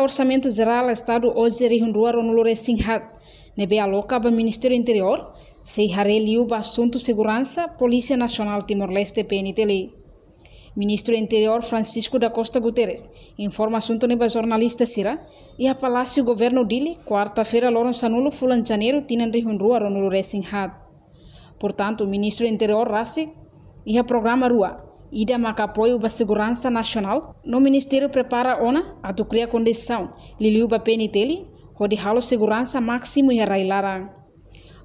Iha Orçamento Geral Estado hoje rihundua ronulore singhat. Nebe aloca ba Ministério Interior, se hareliu ba assunto segurança, Polícia Nacional Timor-Leste PNTL. Ministro Interior Francisco da Costa Guterres informa assunto neba jornalista Sira e a Palácio Governo dele, quarta-feira, Loron Sanulo, Fulan Janeiro, tinan rihundua ronulore singhat. Portanto, o Ministro Interior Rasik e a programa Rua. Ida maka apoio ba segurança nacional, no Ministério prepara ona a tu cria condição liliu ba PNTL, onde halo segurança máximo e railarang.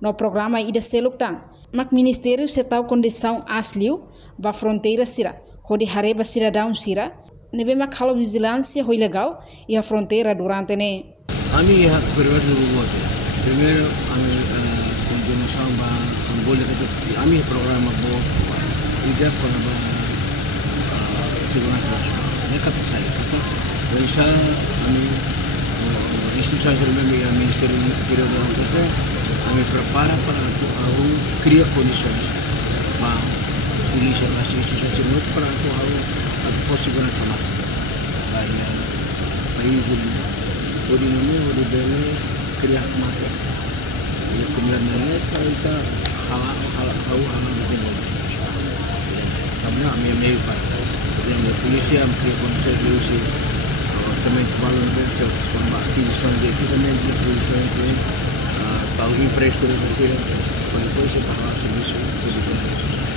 No programa ida seluktan, mak Ministério setau condição asliu ba fronteira sira, onde hareba cidadão sira, neve mak halo vigilância ho ilegal e a fronteira durante ne. Ami ya primeiro primeiro continuação ba boleh kata ami programa bot ida para segurança nasional. Ini kata saya kata, Malaysia kami institusi memang yang Ministério Interior dalam proses kami prepara para aku cria condições para polícia das instituições muito para aku fosse segurança máxima. Aí país ini, odi nome odi bele cria mata. E kemudian nilai para kita hal penting. Também a minha meios para a polícia cria condições de uso orçamento valor de forma aquisição de equipamento de condições de tal infraestrutura para depois se para o serviço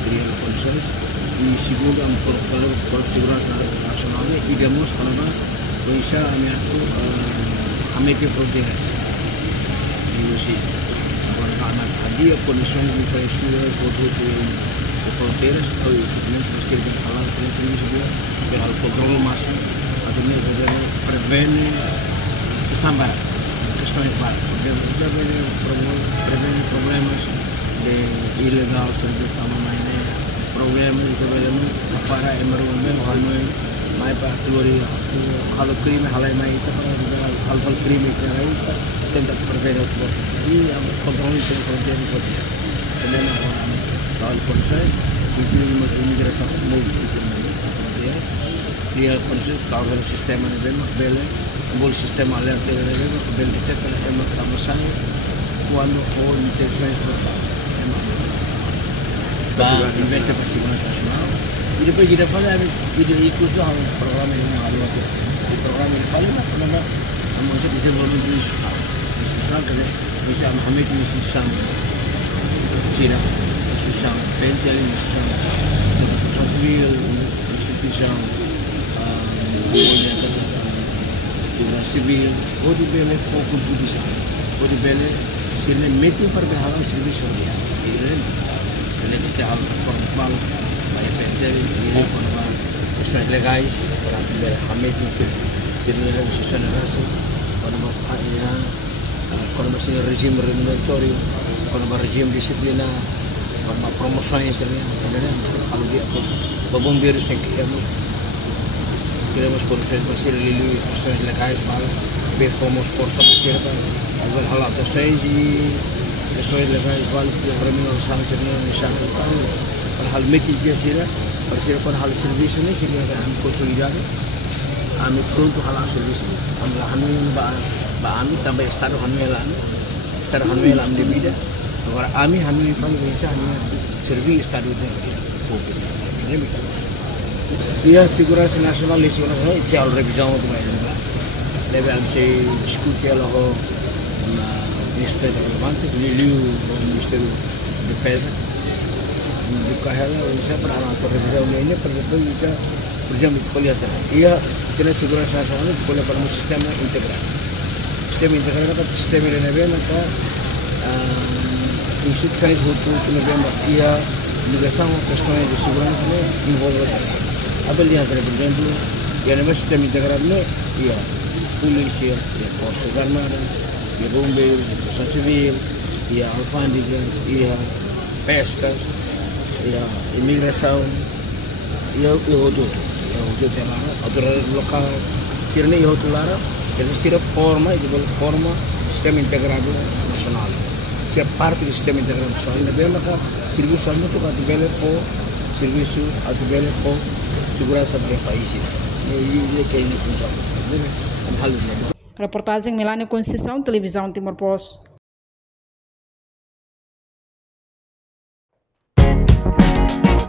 cria condições e segundo a corpo de segurança nacional e demos para Malaysia a meter fronteiras e usi agora hadia condições de infraestrutura outro fronteiras atau equipamento para ser bem halal serviço de hal controle máximo atau prevene sesambara questões básicas prevene problemas de ilegal serviço tamanho problemas de trabalhamento para emergência hanoi mai para teoria hal crime halai mai itu hal crime itu tenta prevene itu e controle de fronteiras também tal condições incluímos a imigração no fronteiras cria condições tal o sistema de bela um bom sistema alerta de bela detecta uma tamanho quando ou intenções para investir para segurança nacional e depois kita fala ikut o programa yang ada o programa ele fala mas programa amanhã desenvolvimento institucional que bisa Muhammad instituição Cina instituição PNTL instituição civil instituição segurança civil onde bele foco contribuição onde bele se ele mete para berhalang serviço dia ele kita hal formal vai PNTL ele para questões legais para bele hamete se ele instituição nacional para quando masih regime remuneratório quando regime disiplinar para promoções kalau dia bombeiros tem que queremos condições para ser ali questões legais mal bem fomos força para agora halatações e questões legais mal para mim não sabe para hal meti dia sira para ser para hal serviço nem seria am consolidado am pronto hal serviço am ami também estado hanuela am de vida agora ami falo isso serviço estado de vida e a segurança nacional isso é a revisão do mais deve ser discutir algo na despesa relevante o Ministério da Defesa do carrega isso para a revisão nele para depois por exemplo escolher e a segurança nacional escolher para um sistema integrado é sistema de nevena instituições voltou novembro e a ligação questões de segurança envolve a aliança por exemplo e a sistema integrado e a polícia e a forças armadas e a bombeiros e a proteção civil e a alfândegas e a pescas e a imigração e a autoridade local sirne e a ele forma sistema integrado nacional que é parte do sistema integrado nacional na bela serviço muito que bela serviço a bela segurança para o país e que é isso Reportagem Melania Conceição, Televisão Timor Post.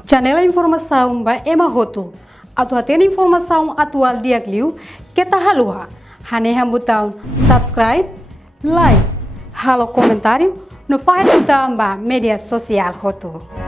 Janela informação ba Emahoto. Atua tem informação atual dia Gliu que tá halua. Haneham botão subscribe, like, halo comentário no file botão ba media social hoto.